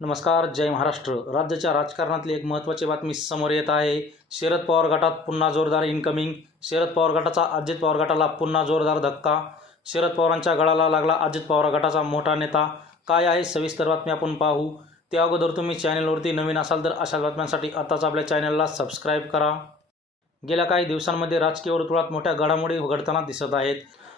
नमस्कार जय महाराष्ट्र. राज्याच्या राजकारणातली एक महत्त्वाची बातमी समोर येत आहे. शरद पवार गटात पुन्हा जोरदार इनकमिंग शरद पवार गटाचा अजित पवार गटाला पुन्हा जोरदार धक्का. शरद पवारांच्या गळाला लागला अजित पवार गटाचा मोठा नेता. काय आहे? सविस्तर बातमी आपण पाहू. त्या अगोदर तुम्ही चॅनलवरती नवीन असाल तर अशा बातम्यांसाठी आताच आपल्या चॅनलला सबस्क्राईब करा. गेल्या काही दिवसांमध्ये राजकीय वर्तुळात मोठ्या घडामोडी घडताना दिसत आहेत.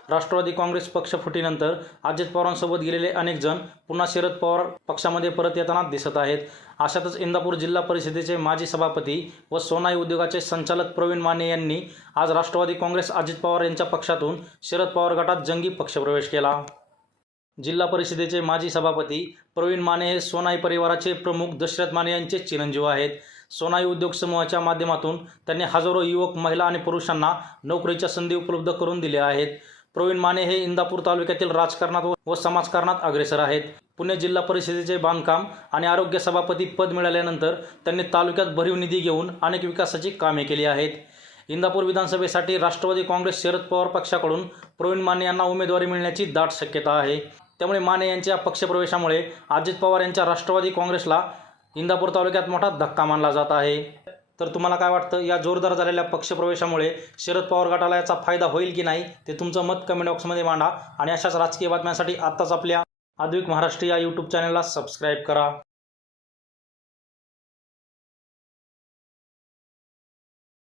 राष्ट्रवादी काँग्रेस पक्ष फुटीनंतर अजित पवारांसोबत गेलेले अनेक जण पुन्हा शरद पवार पक्षामध्ये परत येताना दिसत आहेत. अशातच इंदापूर जिल्हा परिषदेचे माजी सभापती व सोनाई उद्योगाचे संचालक प्रवीण माने यांनी आज राष्ट्रवादी काँग्रेस अजित पवार यांच्या पक्षातून शरद पवार गटात जंगी पक्षप्रवेश केला. जिल्हा परिषदेचे माजी सभापती प्रवीण माने हे सोनाई परिवाराचे प्रमुख दशरथ माने यांचे चिरंजीव आहेत. सोनाई उद्योग समूहाच्या माध्यमातून त्यांनी हजारो युवक महिला आणि पुरुषांना नोकरीच्या संधी उपलब्ध करून दिल्या आहेत. प्रवीण माने हे इंदापूर तालुक्यातील राजकारणात व- समाजकारणात अग्रेसर आहेत. पुणे जिल्हा परिषदेचे बांधकाम आणि आरोग्य सभापती पद मिळाल्यानंतर त्यांनी तालुक्यात भरीव निधी घेऊन अनेक विकासाची कामे केली आहेत. इंदापूर विधानसभेसाठी राष्ट्रवादी काँग्रेस शरद पवार पक्षाकडून प्रवीण माने यांना उमेदवारी मिळण्याची दाट शक्यता आहे. त्यामुळे माने यांच्या पक्षप्रवेशामुळे अजित पवार यांच्या राष्ट्रवादी काँग्रेसला इंदापूर तालुक्यात मोठा धक्का मानला जात आहे. तर तुम्हाला काय वाटतं? या जोरदार झालेल्या पक्षप्रवेशामुळे शरद पवार गटाला याचा फायदा होईल की नाही? ते तुमचं मत कमेंट बॉक्समध्ये मांडा आणि अशाच राजकीय बातम्यांसाठी आत्ताच आपल्या आधुनिक महाराष्ट्र या यूट्यूब चॅनलला सबस्क्राईब करा.